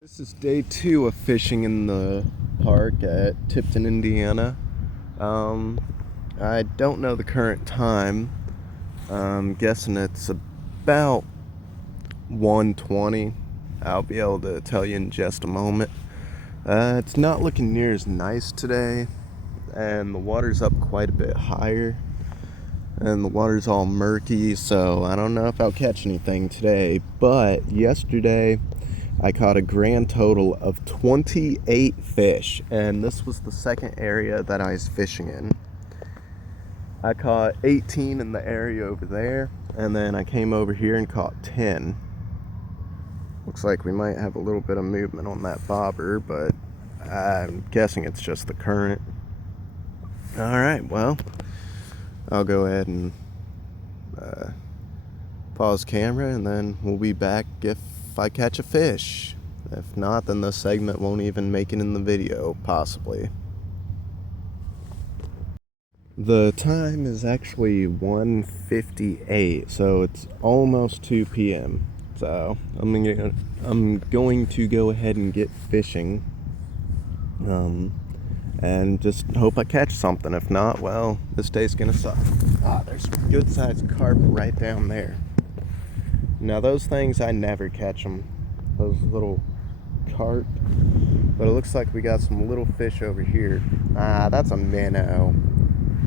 This is day 2 of fishing in the park at Tipton, Indiana. Um, I don't know the current time. I'm guessing it's about 1:20. I'll be able to tell you in just a moment. It's not looking near as nice today, and the water's up quite a bit higher, and the water's all murky, so I don't know if I'll catch anything today. But yesterday I caught a grand total of 28 fish, and this was the second area that I was fishing in. I caught 18 in the area over there, and then I came over here and caught 10. Looks like we might have a little bit of movement on that bobber, but I'm guessing it's just the current. Alright, well, I'll go ahead and pause camera, and then we'll be back if I catch a fish. If not, then the segment won't even make it in the video, possibly. The time is actually 1:58, so it's almost 2 p.m. So I'm going to go ahead and get fishing, and just hope I catch something. If not, well, this day's gonna suck. There's a good sized carp right down there. Now those things, I never catch them, those little carp, but it looks like we got some little fish over here. That's a minnow.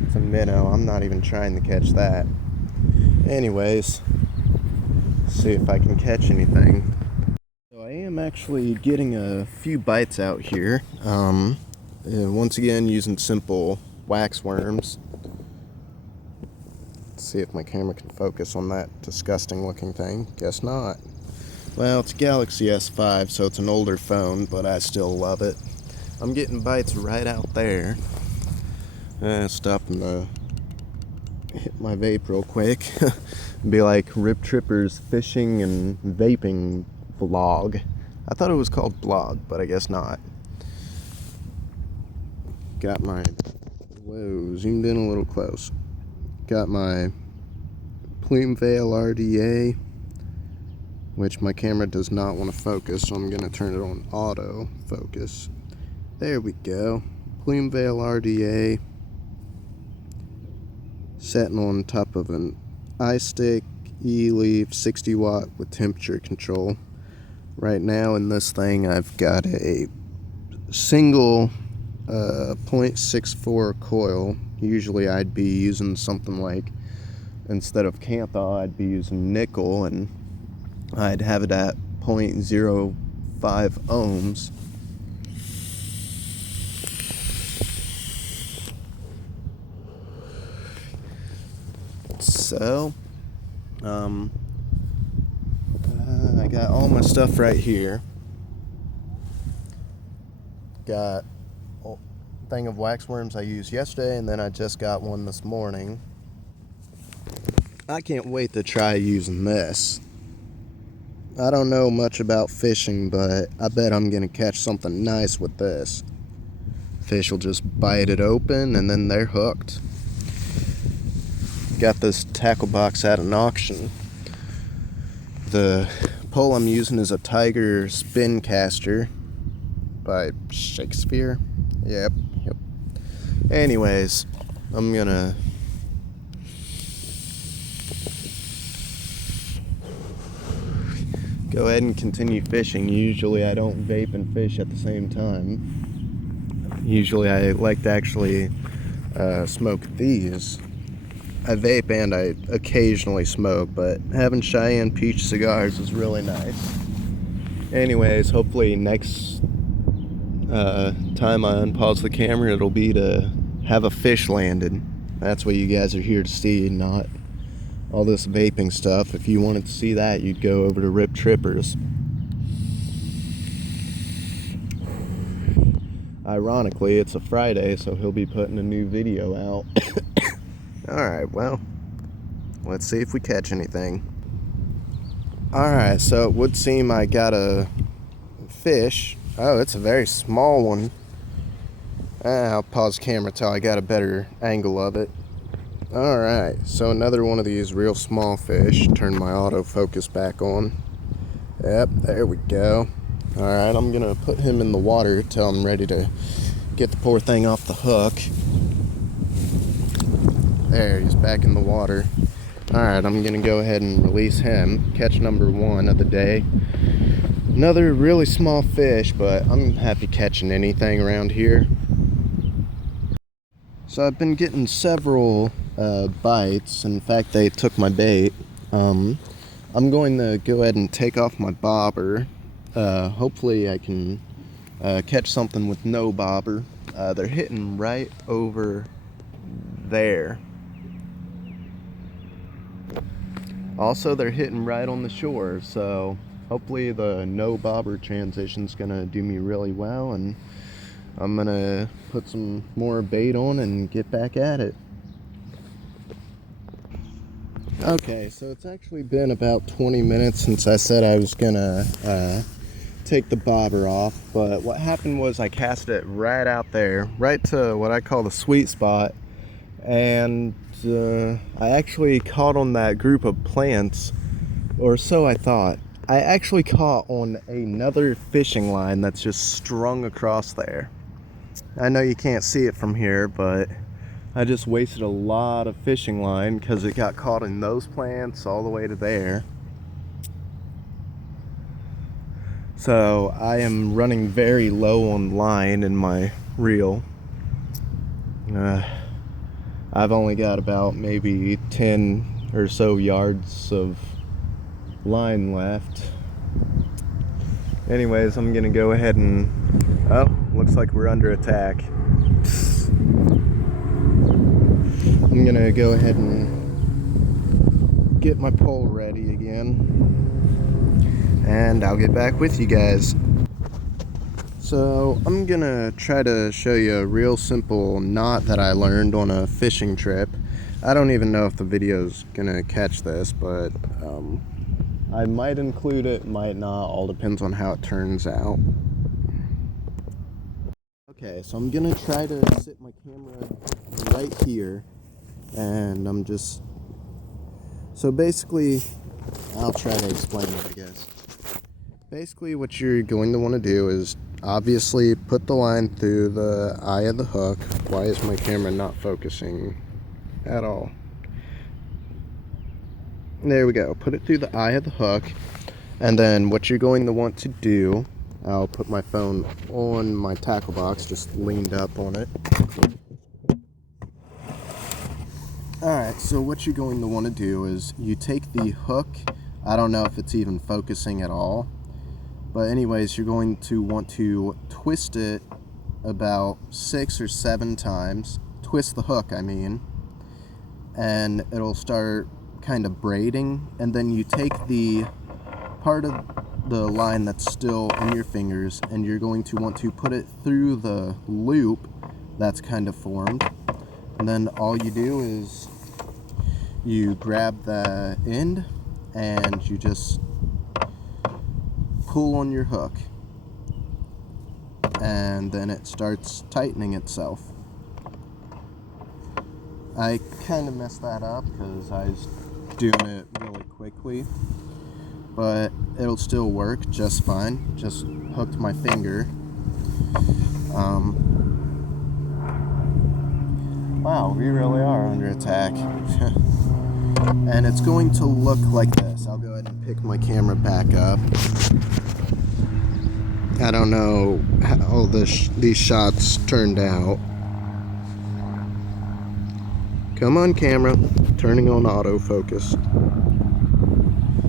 It's a minnow. I'm not even trying to catch that. Anyways, see if I can catch anything. So I am actually getting a few bites out here. Once again, using simple wax worms. See if my camera can focus on that disgusting looking thing. Guess not. Well, it's a Galaxy S5, so it's an older phone, but I still love it. I'm getting bites right out there. Stopping to hit my vape real quick. Be like Rip Tripper's fishing and vaping vlog. I thought it was called blog, but I guess not. Got my, whoa, zoomed in a little close. Got my Plumeveil RDA, which my camera does not want to focus, so I'm going to turn it on auto focus. There we go. Plumeveil RDA, sitting on top of an iStick E-Leaf 60 watt with temperature control. Right now in this thing I've got a single .64 coil. Usually I'd be using something like, instead of Canthaw, I'd be using nickel, and I'd have it at 0.05 ohms. So, I got all my stuff right here. Got a thing of wax worms I used yesterday, and then I just got one this morning. I can't wait to try using this. I don't know much about fishing, but I bet I'm gonna catch something nice with this. Fish will just bite it open and then they're hooked. Got this tackle box at an auction. The pole I'm using is a Tiger Spin Caster by Shakespeare. Yep. Anyways, I'm gonna go ahead and continue fishing. Usually I don't vape and fish at the same time. Usually I like to actually smoke these. I vape and I occasionally smoke, but having Cheyenne Peach cigars is really nice. Anyways, hopefully next time I unpause the camera, it'll be to have a fish landed. That's what you guys are here to see, not all this vaping stuff. If you wanted to see that, you'd go over to Rip Tripper's. Ironically, it's a Friday, so he'll be putting a new video out. Alright, well, let's see if we catch anything. Alright, so it would seem I got a fish. Oh, it's a very small one. I'll pause camera till I got a better angle of it. Alright, so another one of these real small fish. Turn my autofocus back on. Yep, there we go. Alright, I'm gonna put him in the water till I'm ready to get the poor thing off the hook. There, he's back in the water. Alright, I'm gonna go ahead and release him. Catch number 1 of the day. Another really small fish, but I'm happy catching anything around here. So I've been getting several bites. In fact, they took my bait. I'm going to go ahead and take off my bobber. Hopefully I can catch something with no bobber. They're hitting right over there. Also, they're hitting right on the shore, so hopefully the no bobber transition's gonna do me really well, and I'm gonna put some more bait on and get back at it. Okay, so it's actually been about 20 minutes since I said I was gonna take the bobber off, but what happened was I cast it right out there, right to what I call the sweet spot, and I actually caught on that group of plants, or so I thought. I actually caught on another fishing line that's just strung across there. I know you can't see it from here, but I just wasted a lot of fishing line because it got caught in those plants all the way to there. So I am running very low on line in my reel. I've only got about maybe 10 or so yards of line left. Anyways, I'm gonna go ahead and, oh, looks like we're under attack. I'm gonna go ahead and get my pole ready again, and I'll get back with you guys. So I'm gonna try to show you a real simple knot that I learned on a fishing trip. I don't even know if the video's gonna catch this, but I might include it, might not, all depends on how it turns out. Okay, so I'm gonna try to sit my camera right here, and I'm just, so basically, I'll try to explain it, I guess. Basically what you're going to want to do is obviously put the line through the eye of the hook. Why is my camera not focusing at all? There we go. Put it through the eye of the hook, and then what you're going to want to do, I'll put my phone on my tackle box, just leaned up on it. Alright, so what you're going to want to do is you take the hook, I don't know if it's even focusing at all, but anyways, you're going to want to twist it about 6 or 7 times, twist the hook I mean, and it'll start kind of braiding, and then you take the part of the line that's still in your fingers, and you're going to want to put it through the loop that's kind of formed, and then all you do is you grab the end and you just pull on your hook, and then it starts tightening itself. I kind of messed that up because I was doing it really quickly, but it'll still work just fine. Just hooked my finger. Wow, we really are under attack. And it's going to look like this. I'll go ahead and pick my camera back up. I don't know how these shots turned out. Come on, camera. Turning on autofocus.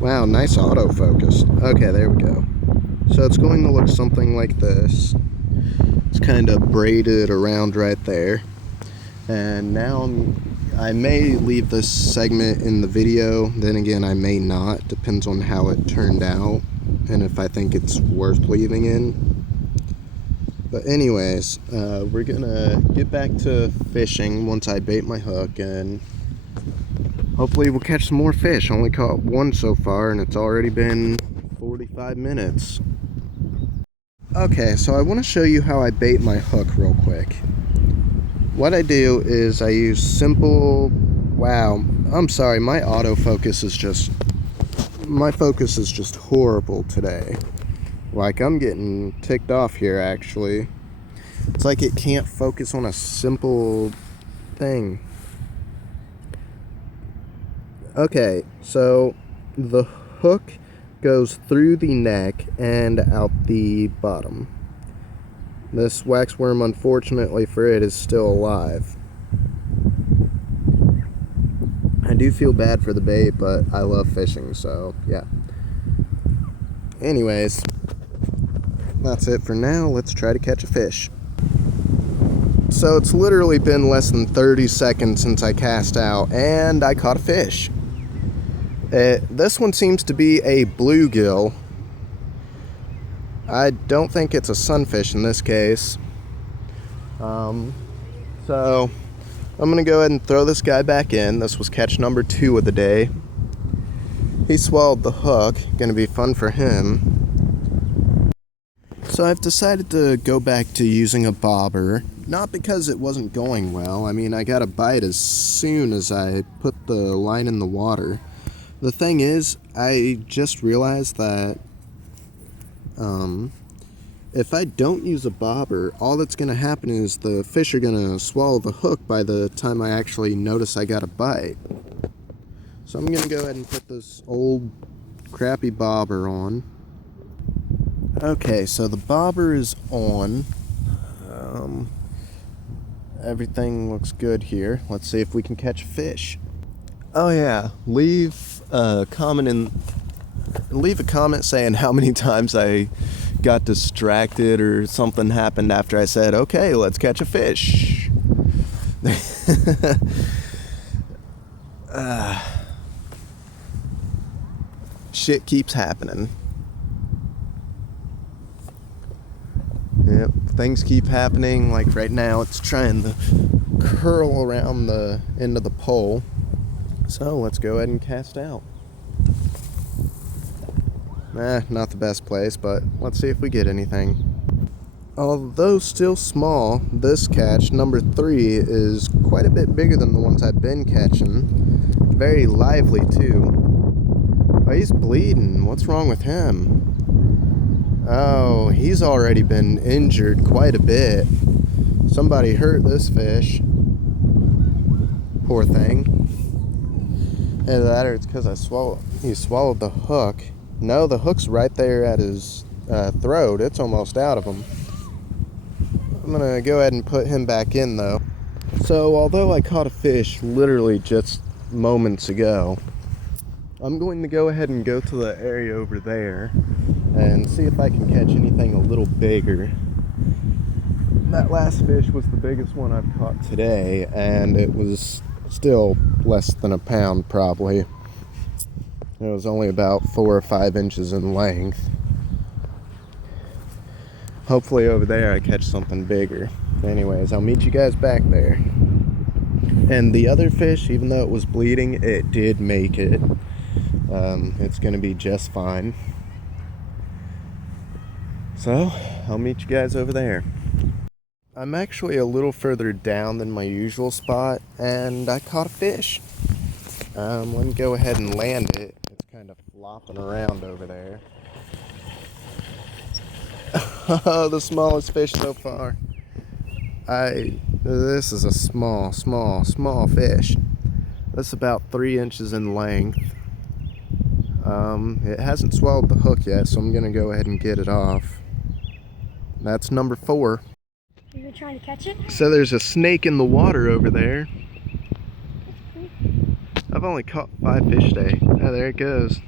Wow, nice autofocus. Okay, there we go. So it's going to look something like this. It's kind of braided around right there. And now I may leave this segment in the video. Then again, I may not. Depends on how it turned out and if I think it's worth leaving in. But anyways, we're gonna get back to fishing once I bait my hook, and hopefully we'll catch some more fish. Only caught one so far, and it's already been 45 minutes. Okay, so I want to show you how I bait my hook real quick. What I do is I use simple, wow, I'm sorry, my focus is just horrible today. Like, I'm getting ticked off here, actually. It's like it can't focus on a simple thing. Okay, so the hook goes through the neck and out the bottom. This waxworm, unfortunately for it, is still alive. I do feel bad for the bait, but I love fishing, so yeah. Anyways, that's it for now. Let's try to catch a fish. So it's literally been less than 30 seconds since I cast out, and I caught a fish. This one seems to be a bluegill. I don't think it's a sunfish in this case. So I'm gonna go ahead and throw this guy back in. This was catch number 2 of the day. He swallowed the hook. Gonna be fun for him. So I've decided to go back to using a bobber. Not because it wasn't going well. I mean, I got a bite as soon as I put the line in the water. The thing is, I just realized that if I don't use a bobber, all that's going to happen is the fish are going to swallow the hook by the time I actually notice I got a bite. So I'm going to go ahead and put this old crappy bobber on. Okay, so the bobber is on. Everything looks good here. Let's see if we can catch a fish. Oh yeah, leave a comment saying how many times I got distracted or something happened after I said, okay, let's catch a fish. Shit keeps happening. Yep, things keep happening. Like right now, it's trying to curl around the end of the pole. So let's go ahead and cast out. Not the best place, but let's see if we get anything. Although still small, this catch, number 3, is quite a bit bigger than the ones I've been catching. Very lively too. Oh, he's bleeding. What's wrong with him? Oh, he's already been injured quite a bit. Somebody hurt this fish. Poor thing. Either that or it's because he swallowed the hook. No, the hook's right there at his throat. It's almost out of him. I'm gonna go ahead and put him back in though. So although I caught a fish literally just moments ago, I'm going to go ahead and go to the area over there and see if I can catch anything a little bigger. That last fish was the biggest one I've caught today, and it was still less than a pound probably. It was only about 4 or 5 inches in length. Hopefully over there I catch something bigger. Anyways, I'll meet you guys back there. And the other fish, even though it was bleeding, it did make it. It's gonna be just fine. So, I'll meet you guys over there. I'm actually a little further down than my usual spot, and I caught a fish. Let me go ahead and land it. It's kind of flopping around over there. Oh, the smallest fish so far. This is a small fish. This is about 3 inches in length. It hasn't swallowed the hook yet, so I'm gonna go ahead and get it off. That's number 4. You're trying to catch it? So there's a snake in the water over there. I've only caught 5 fish today. Oh, there it goes.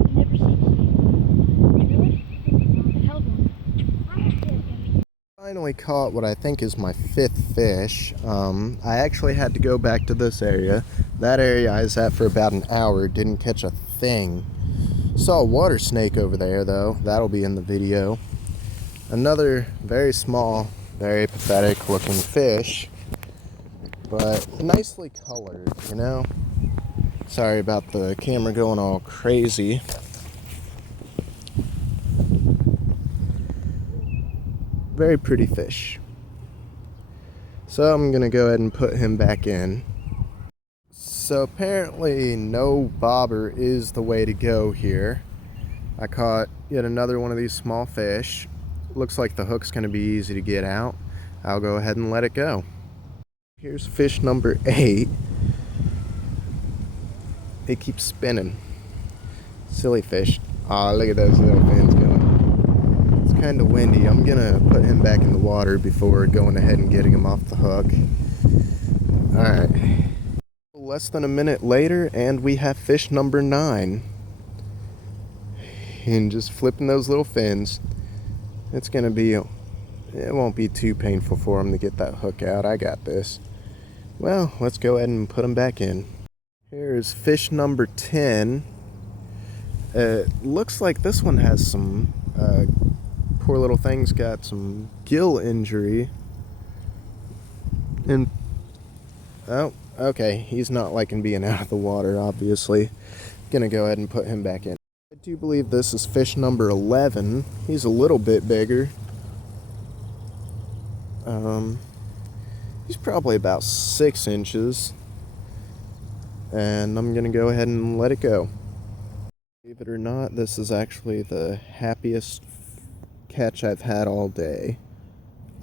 I've never seen a snake. Really? I held one. Finally caught what I think is my 5th fish. I actually had to go back to this area. That area I was at for about an hour. Didn't catch a thing. Saw a water snake over there though. That'll be in the video. Another very small, very pathetic looking fish, but nicely colored, you know? Sorry about the camera going all crazy. Very pretty fish. So I'm gonna go ahead and put him back in. So apparently no bobber is the way to go here. I caught, Get another one of these small fish. Looks like the hook's gonna be easy to get out. I'll go ahead and let it go. Here's fish number 8. It keeps spinning. Silly fish. Aw, look at those little fins going. It's kind of windy. I'm gonna put him back in the water before going ahead and getting him off the hook. Alright. Less than a minute later, and we have fish number 9. And just flipping those little fins. It's gonna be, it won't be too painful for him to get that hook out. I got this. Well, let's go ahead and put him back in. Here's fish number 10. Looks like this one has some, poor little thing's got some gill injury. And, oh, okay, he's not liking being out of the water, obviously. Gonna go ahead and put him back in. I do believe this is fish number 11. He's a little bit bigger. He's probably about 6 inches. And I'm gonna go ahead and let it go. Believe it or not, this is actually the happiest catch I've had all day.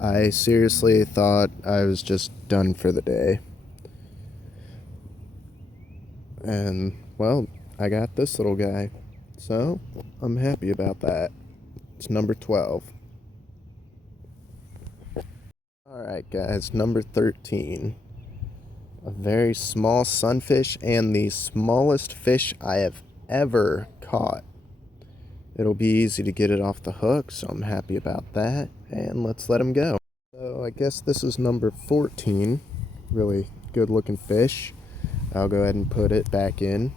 I seriously thought I was just done for the day. And, well, I got this little guy. So, I'm happy about that. It's number 12. Alright guys, number 13. A very small sunfish and the smallest fish I have ever caught. It'll be easy to get it off the hook, so I'm happy about that. And let's let him go. So I guess this is number 14. Really good looking fish. I'll go ahead and put it back in.